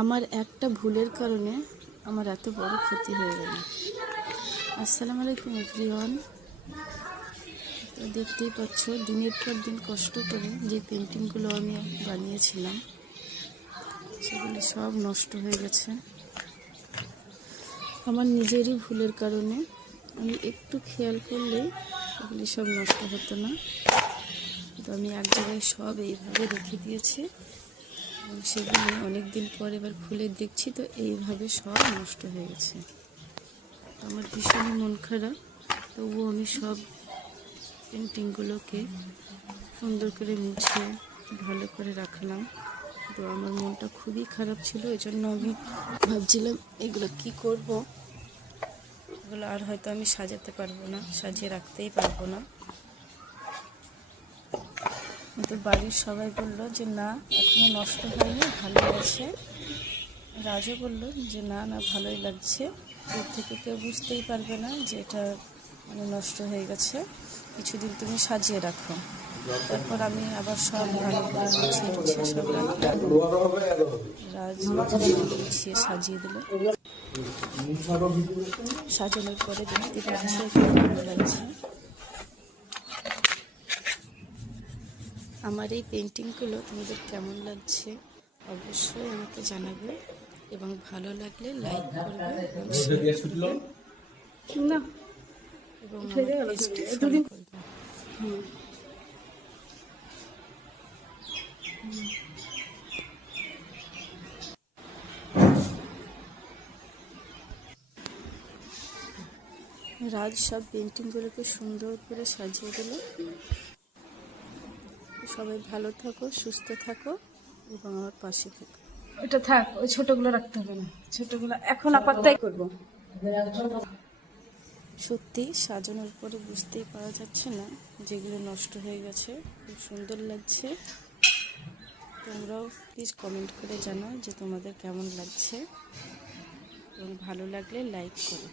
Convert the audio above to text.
আমার একটা ভুলের কারণে আমার এত বড় ক্ষতি হয়ে গেল। আসসালামু আলাইকুম এভরিওয়ান। তো দেখতেই পাচ্ছ দিনের পর দিন কষ্ট করে যে পেন্টিংগুলো আমি বানিয়েছিলাম সেগুলো সব নষ্ট হয়ে গেছে। আমার নিজেরই ভুলের কারণে আমি একটু খেয়াল করলেই এগুলি সব নষ্ট হতো না। তো আমি এক জায়গায় সব এইভাবে রেখে দিয়েছি এবং সেগুলো অনেক দিন পর এবার খুলে দেখছি তো এইভাবে সব নষ্ট হয়ে গেছে। আমার ভীষণই মন খারাপ, তবুও আমি সব পেন্টিংগুলোকে সুন্দর করে মুছে ভালো করে রাখলাম। তো আমার মনটা খুবই খারাপ ছিল, এই জন্য আমি ভাবছিলাম এগুলো কি করব। এগুলো আর হয়তো আমি সাজাতে পারবো না, সাজিয়ে রাখতেই পারবো না। কিন্তু বাড়ির সবাই বলল যে না, এখনো নষ্ট হয়নি, ভালোই আছে। রাজও বলল যে না না ভালোই লাগছে, দূর থেকে কেউ বুঝতেই পারবে না যে এটা মানে নষ্ট হয়ে গেছে, কিছুদিন তুমি সাজিয়ে রাখো। তারপর আমি আবার সব ভালো করে গুছিয়ে সব রাখলাম। রাজ গুছিয়ে সাজিয়ে দিল। সাজানোর পরে দেখতে পাচ্ছি ভালো লাগছে। আমার এই পেন্টিংগুলো তোমাদের কেমন লাগছে অবশ্যই আমাকে জানাবে, এবং ভালো লাগলে লাইক করবে এবং শেয়ার করবে এবং আমার পেজটি ফলো করবে। রাজ সব পেন্টিংগুলোকে সুন্দর করে সাজিয়ে দিল। সবাই ভালো থাকো, সুস্থ থাকো এবং আমার পাশে থাকো। এটা থাক, ওই ছোটগুলো রাখতে হবে না, ছোটগুলো এখন আপাততাই করবো। সত্যি সাজানোর পরে বুঝতেই পারা যাচ্ছে না যেগুলো নষ্ট হয়ে গেছে। খুব সুন্দর লাগছে। তোমরাও প্লিজ কমেন্ট করে জানাও যে তোমাদের কেমন লাগছে এবং ভালো লাগলে লাইক করো।